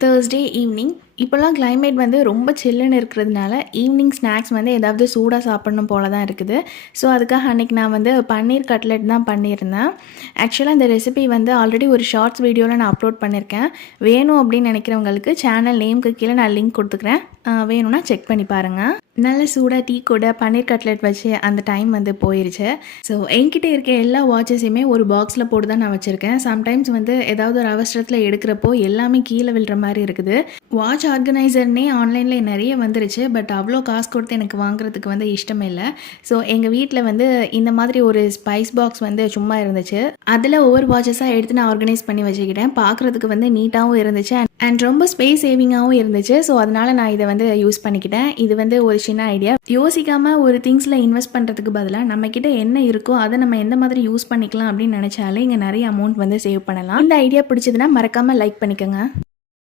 Thursday evening. இப்போலாம் climate வந்து ரொம்ப சில்லுன்னு இருக்கிறதுனால, ஈவினிங் ஸ்நாக்ஸ் வந்து ஏதாவது சூடா சாப்பிடணும் போல தான் இருக்குது. ஸோ, அதுக்காக அன்னைக்கு நான் வந்து பன்னீர் கட்லெட் தான் பண்ணியிருந்தேன். ஆக்சுவலா இந்த ரெசிபி வந்து ஆல்ரெடி ஒரு ஷார்ட்ஸ் வீடியோல நான் அப்லோட் பண்ணியிருக்கேன். வேணும் அப்படின்னு நினைக்கிறவங்களுக்கு சேனல் நேம்க்கு கீழே நான் லிங்க் குடுத்துக்கிறேன். வேணும்னா செக் பண்ணி பாருங்க. நல்ல சூடா டீ கூட பன்னீர் கட்லெட் வச்சு அந்த டைம் வந்து போயிருச்சு. ஸோ, என்கிட்ட இருக்க எல்லா வாட்சஸையுமே ஒரு பாக்ஸில் போட்டு தான் நான் வச்சுருக்கேன். சம்டைம்ஸ் வந்து ஏதாவது ஒரு அவசரத்தில் எடுக்கிறப்போ எல்லாமே கீழே விழுற மாதிரி இருக்குது. வாட்ச் ஆர்கனைசர்னே ஆன்லைனில் நிறைய வந்துருச்சு. பட் அவ்வளோ காசு கொடுத்து எனக்கு வாங்குறதுக்கு வந்து இஷ்டமே இல்லை. ஸோ, எங்கள் வீட்டில் வந்து இந்த மாதிரி ஒரு ஸ்பைஸ் பாக்ஸ் வந்து சும்மா இருந்துச்சு. அதில் ஒவ்வொரு வாட்சஸாக எடுத்து நான் ஆர்கனைஸ் பண்ணி வச்சுக்கிட்டேன். பார்க்குறதுக்கு வந்து நீட்டாகவும் இருந்துச்சு அண்ட் ரொம்ப ஸ்பேஸ் சேவிங்காகவும் இருந்துச்சு. ஸோ, அதனால் நான் இதை வந்து யூஸ் பண்ணிக்கிட்டேன். இது வந்து ஒரு சின்ன ஐடியா. யோசிக்காமல் ஒரு திங்ஸில் இன்வெஸ்ட் பண்ணுறதுக்கு பதிலாக நம்மக்கிட்ட என்ன இருக்கோ அதை நம்ம எந்த மாதிரி யூஸ் பண்ணிக்கலாம் அப்படின்னு நினச்சாலே இங்கே நிறைய அமௌண்ட் வந்து சேவ் பண்ணலாம். இந்த ஐடியா பிடிச்சதுன்னா மறக்காமல் லைக் பண்ணிக்கோங்க.